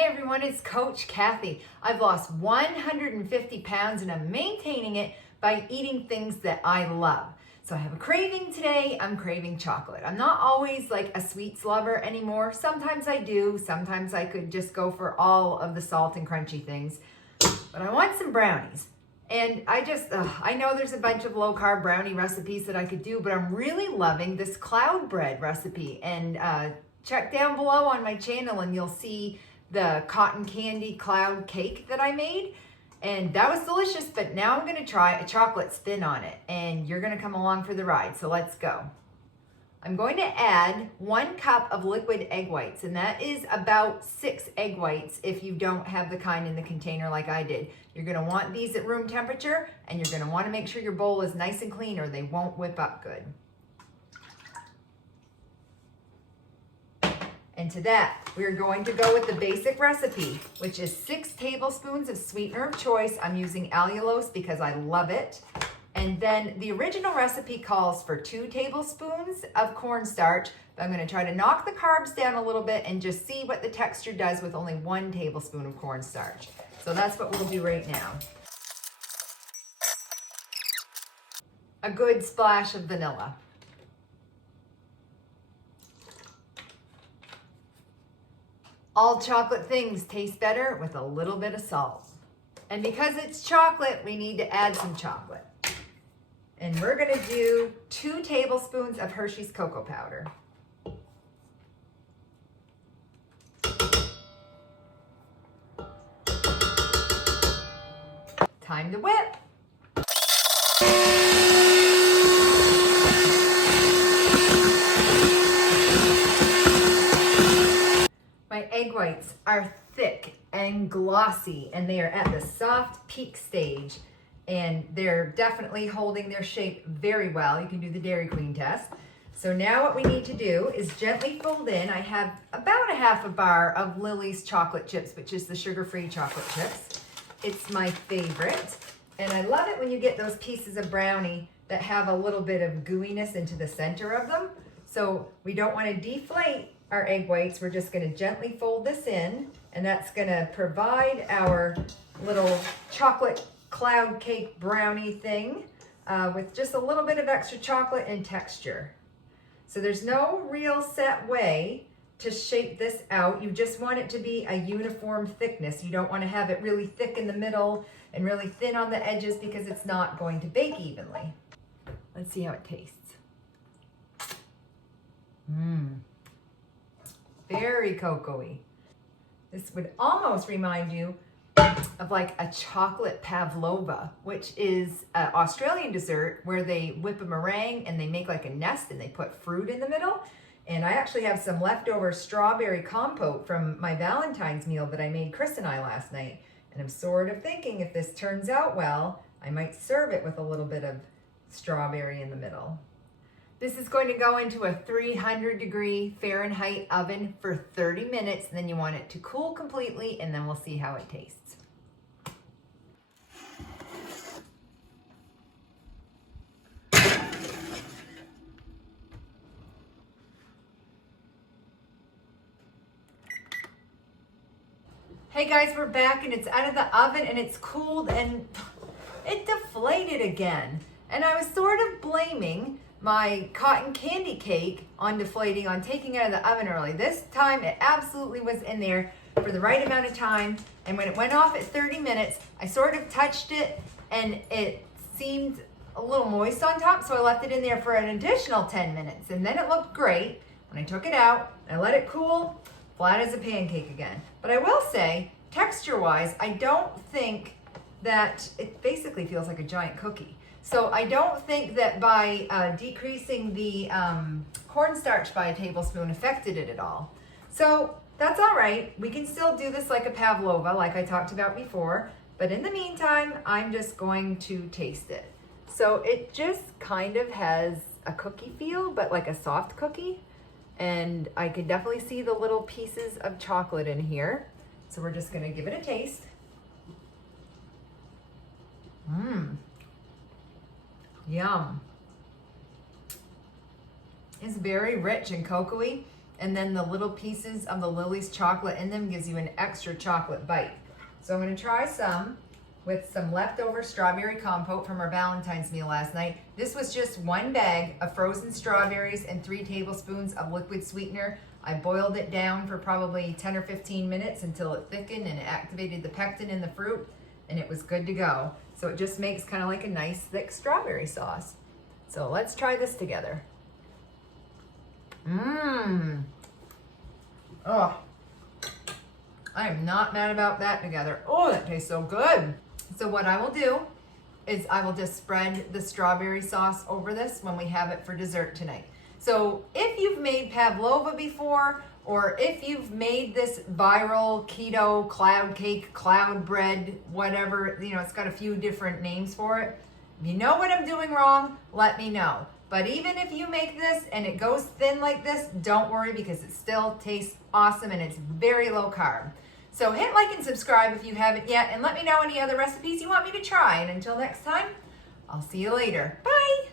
Hey everyone, it's Coach Kathy. I've lost 150 pounds and I'm maintaining it by eating things that I love. So I have a craving today. I'm craving chocolate. I'm not always like a sweets lover anymore. Sometimes I do. Sometimes I could just go for all of the salt and crunchy things. But I want some brownies. And I know there's a bunch of low carb brownie recipes that I could do, but I'm really loving this cloud bread recipe. And check down below on my channel and you'll see the cotton candy cloud cake that I made. And that was delicious, but now I'm gonna try a chocolate spin on it and you're gonna come along for the ride, so let's go. I'm going to add 1 cup of liquid egg whites, and that is about 6 egg whites if you don't have the kind in the container like I did. You're gonna want these at room temperature and you're gonna wanna make sure your bowl is nice and clean or they won't whip up good. And to that, we're going to go with the basic recipe, which is 6 tablespoons of sweetener of choice. I'm using allulose because I love it. And then the original recipe calls for 2 tablespoons of cornstarch, but I'm gonna try to knock the carbs down a little bit and just see what the texture does with only 1 tablespoon of cornstarch. So that's what we'll do right now. A good splash of vanilla. All chocolate things taste better with a little bit of salt. And because it's chocolate, we need to add some chocolate. And we're gonna do 2 tablespoons of Hershey's cocoa powder. Time to whip. My egg whites are thick and glossy and they are at the soft peak stage and they're definitely holding their shape very well. You can do the Dairy Queen test. So now what we need to do is gently fold in. I have about a half a bar of Lily's chocolate chips, which is the sugar-free chocolate chips. It's my favorite. And I love it when you get those pieces of brownie that have a little bit of gooiness into the center of them. So we don't want to deflate our egg whites. We're just going to gently fold this in, and that's going to provide our little chocolate cloud cake brownie thing with just a little bit of extra chocolate and texture. So there's no real set way to shape this out. You just want it to be a uniform thickness. You don't want to have it really thick in the middle and really thin on the edges because it's not going to bake evenly. Let's see how it tastes. Very cocoa-y. This would almost remind you of like a chocolate Pavlova, which is an Australian dessert where they whip a meringue and they make like a nest and they put fruit in the middle. And I actually have some leftover strawberry compote from my Valentine's meal that I made Chris and I last night. And I'm sort of thinking if this turns out well, I might serve it with a little bit of strawberry in the middle. This is going to go into a 300-degree Fahrenheit oven for 30 minutes. And then you want it to cool completely, and then we'll see how it tastes. Hey guys, we're back and it's out of the oven and it's cooled and it deflated again. And I was sort of blaming my cotton candy cake on deflating, on taking it out of the oven early. This time it absolutely was in there for the right amount of time. And when it went off at 30 minutes, I sort of touched it and it seemed a little moist on top. So I left it in there for an additional 10 minutes and then it looked great. When I took it out, I let it cool, flat as a pancake again. But I will say, texture-wise, I don't think that it basically feels like a giant cookie. So I don't think that by decreasing the cornstarch by a tablespoon affected it at all. So that's all right. We can still do this like a Pavlova, like I talked about before. But in the meantime, I'm just going to taste it. So it just kind of has a cookie feel, but like a soft cookie. And I can definitely see the little pieces of chocolate in here. So we're just gonna give it a taste. Yum. It's very rich and cocoa-y. and then the little pieces of the Lily's chocolate in them gives you an extra chocolate bite. So I'm gonna try some with some leftover strawberry compote from our Valentine's meal last night. This was just 1 bag of frozen strawberries and 3 tablespoons of liquid sweetener. I boiled it down for probably 10 or 15 minutes until it thickened and it activated the pectin in the fruit, and it was good to go. So it just makes kind of like a nice thick strawberry sauce. So let's try this together. Oh, I am not mad about that together. Oh, that tastes so good. So what I will do is I will just spread the strawberry sauce over this when we have it for dessert tonight. So if you've made Pavlova before, or if you've made this viral keto cloud cake, cloud bread, whatever, you know, it's got a few different names for it. If you know what I'm doing wrong, let me know. But even if you make this and it goes thin like this, don't worry, because it still tastes awesome and it's very low carb. So hit like and subscribe if you haven't yet, and let me know any other recipes you want me to try. And until next time, I'll see you later. Bye.